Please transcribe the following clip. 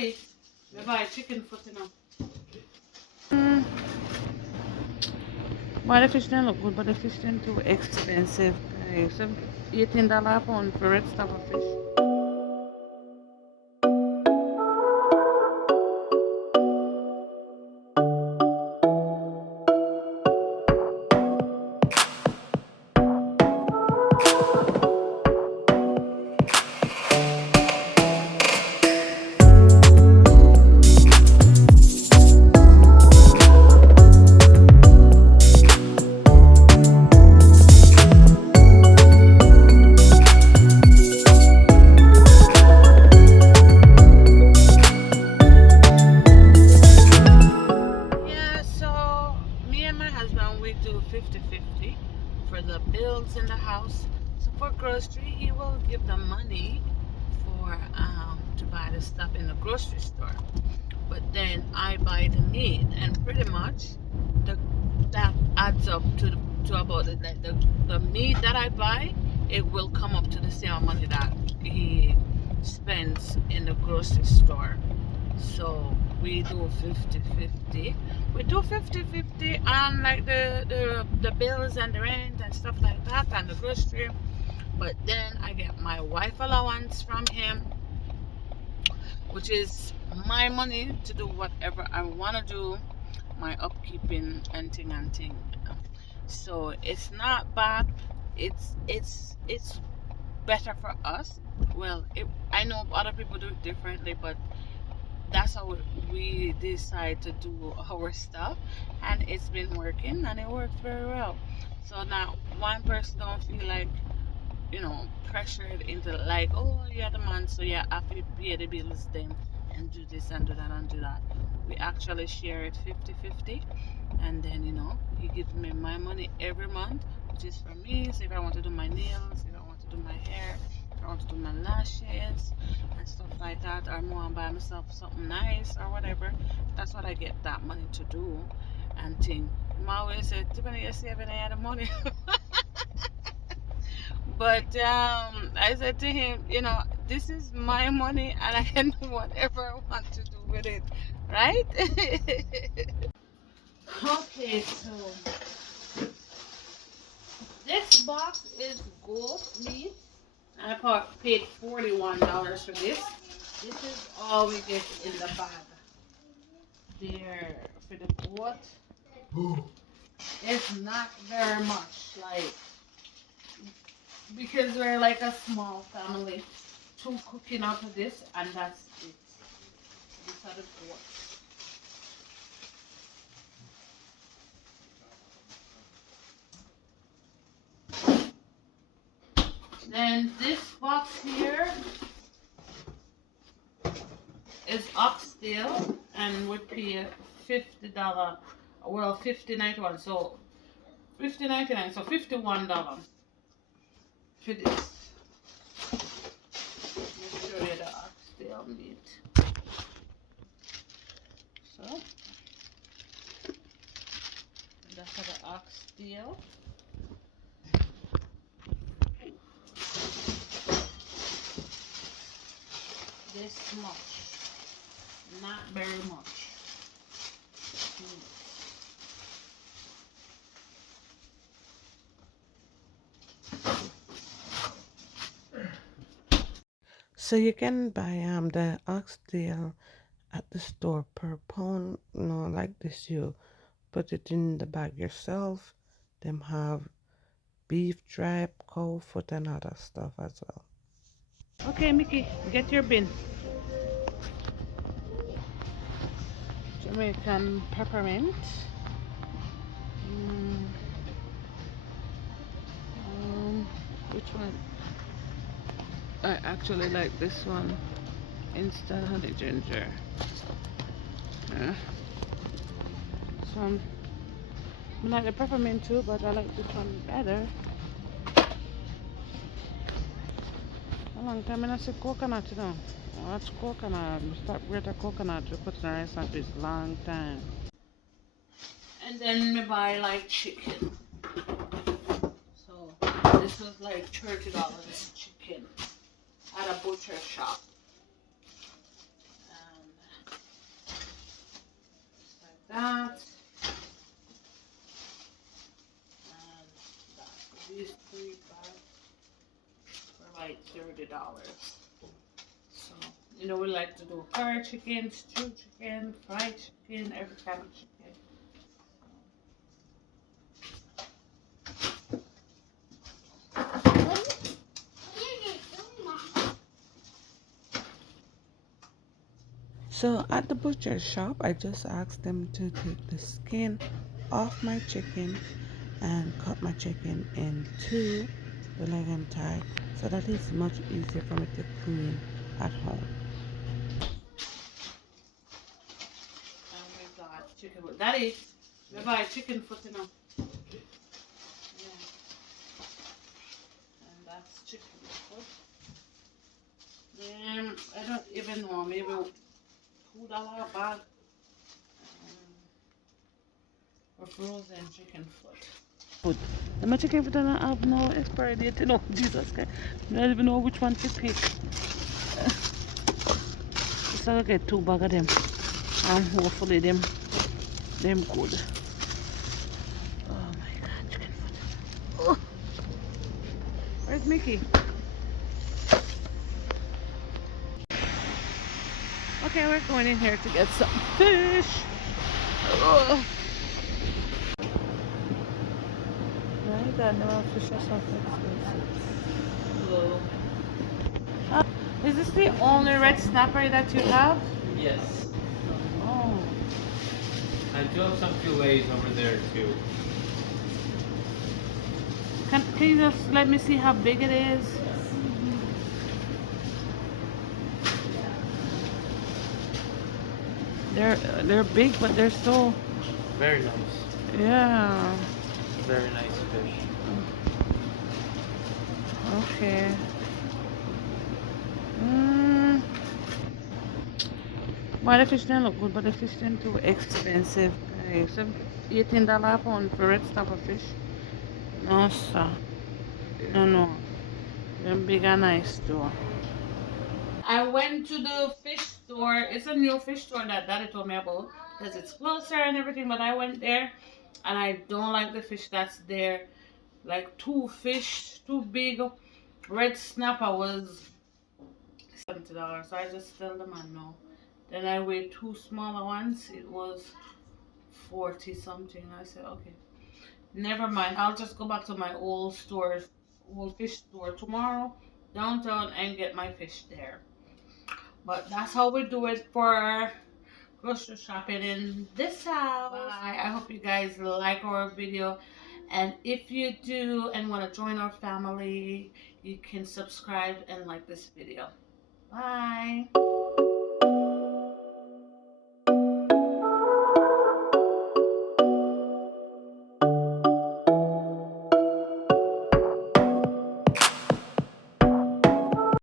Ali, we buy chicken foot, you know. Well, the fish don't look good, but the fish them too expensive, guys. So $18 a pound for red snapper fish. Yeah, so me and my husband we do 50-50 for the bills in the house. So for grocery, he will give the money for to buy the stuff in the grocery store. But then I buy the meat, and pretty much the that adds up to about it. Like the meat that I buy, it will come up to the same money that he spends in the grocery store. So we do 50-50. We do 50-50 on like the bills and the rent and stuff like that and the grocery. But then I get my wife allowance from him, which is my money to do whatever I want to do, my upkeeping and thing. So it's not bad. It's better for us. Well, I know other people do it differently, but that's how we decide to do our stuff, and it's been working and it works very well. So now one person don't feel like, pressured into like, oh, you're the man, so you have to pay the bills then and do this and do that and do that. We actually share it 50-50, and then he gives me my money every month, which is for me. So if I want to do my nails, if I want to do my hair, if I want to do my lashes and stuff like that, or I want to buy myself something nice or whatever, that's what I get that money to do and think. I always say, Tiffany, you're saving the money. But I said to him, this is my money and I can do whatever I want to do with it, right? Okay, so this box is goat meat. I paid $41 for this. This is all we get in the bag. There for the goat. It's not very much, like, because we're like a small family. 2 cooking out of this, and that's it. These are the goats. Then this box here is oxtail, and we pay $50. Well, $50.91. So $50.99. So $51 for this. Let me show you the oxtail meat. So that's for the oxtail. This much, not very much. So you can buy the oxtail at the store per pound, like this. You put it in the bag yourself. Them have beef tripe, cow foot, and other stuff as well. Okay, Mickey, get your bin. Jamaican peppermint. Which one? I actually like this one. Instant honey ginger. Yeah. This one. I like the peppermint too, but I like this one better. A long time I not see coconut, What's coconut? We start with the coconut. We put in the rice and this long time. And then we buy like chicken. So this was like $30 chicken at a butcher shop. And So, you know, we like to do curry chicken, stewed chicken, fried chicken, every kind of chicken. So at the butcher shop, I just asked them to take the skin off my chicken and cut my chicken into the leg and thigh, so that it's much easier for me to clean at home. And we got chicken foot. Daddy, we buy chicken foot, you know. Yeah. And that's chicken foot. I don't even know, maybe $2 a bag for frozen chicken foot. Food. The my chicken foot don't have no expiry date, you know. Jesus Christ. I don't even know which one to pick. So I get 2 bags of them. And hopefully them good. Oh my god, chicken foot. Oh. Where's Mickey? Okay, we're going in here to get some fish. Oh. My god, no fish are so expensive. Hello. Is this the only red snapper that you have? Yes. Oh. I do have some fillets over there too. Can you just let me see how big it is? They're big, but they're so, Very nice. yeah. Very nice fish. Okay. Well, the fish didn't look good, but the fish didn't too expensive. Okay, so $18 a pound for red snapper fish. No, sir. No. They're big and nice too. I went to the fish store. It's a new fish store that Daddy told me about because it's closer and everything. But I went there and I don't like the fish that's there. Like two big red snapper was $70. So I just tell the man no. Then I weighed 2 smaller ones. It was 40 something. I said okay, never mind. I'll just go back to my old store, old fish store tomorrow downtown and get my fish there. But that's how we do it for grocery shopping in this house. Bye. I hope you guys like our video. And if you do and want to join our family, you can subscribe and like this video. Bye.